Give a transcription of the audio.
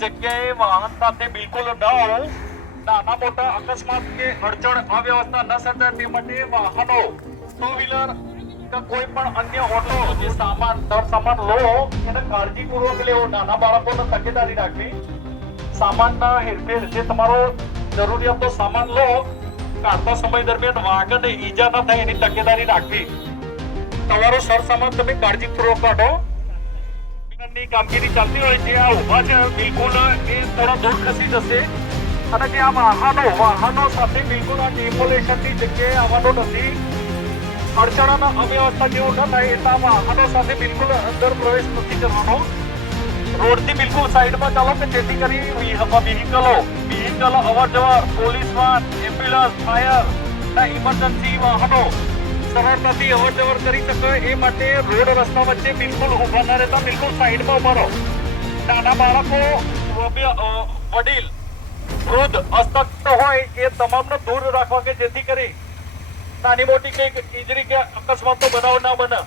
જગ્યાએ વાહન સાથે બિલકુલ ન આવો. નાના મોટા અકસ્માત કે અડચણ અવ્યવસ્થા ન સર્જાય તે માટે વાહનો ટુ વ્હીલર કે કોઈ પણ અન્ય ઓટો જે સામાન સામાન લો એને કાળજીપૂર્વક લેવો. નાના બાળકોને તકેદારી રાખવી. સામાનના હેરફેર જે તમારો જરૂરિયાતનો સામાન લો કાઢતા સમય દરમિયાન વાહનને ઈજા ન થાય એની તકેદારી રાખવી. તમારો સરસામાન તમે કાળજીપૂર્વક કાઢો. ની કામગીરી ચાલતી હોય જે આ ઉભા છે બિલકુલ એ થોડા દૂર ખસી જશે અને જે આ વાહનો સાથે બિલકુલ આ ડેમોલેશનની જગ્યાએ આવવાનું નથી. અડચણોના અવ્યવસ્થા જેવું ન થાય એટલા વાહનો સાથે બિલકુલ અંદર પ્રવેશ નથી કરવાનો. રોડથી બિલકુલ સાઈડમાં ચાલો કે જેથી કરી વ્હીકલો અવર જવર, પોલીસ વાહન, એમ્બ્યુલન્સ, ફાયર ના ઇમરજન્સી વાહનો સરળતાથી અવર જવર કરી શકે એ માટે રોડ રસ્તા વચ્ચે બિલકુલ ઉભા ન રહેતા બિલકુલ સાઈડમાં ઉભા રહો. નાના બાળકો, વડીલ, વૃદ્ધ, અશક્ત હોય એ તમામને દૂર રાખવા કે જેથી કરી નાની મોટી કઈક ઇજરી કે અકસ્માતનો બનાવ ના બને.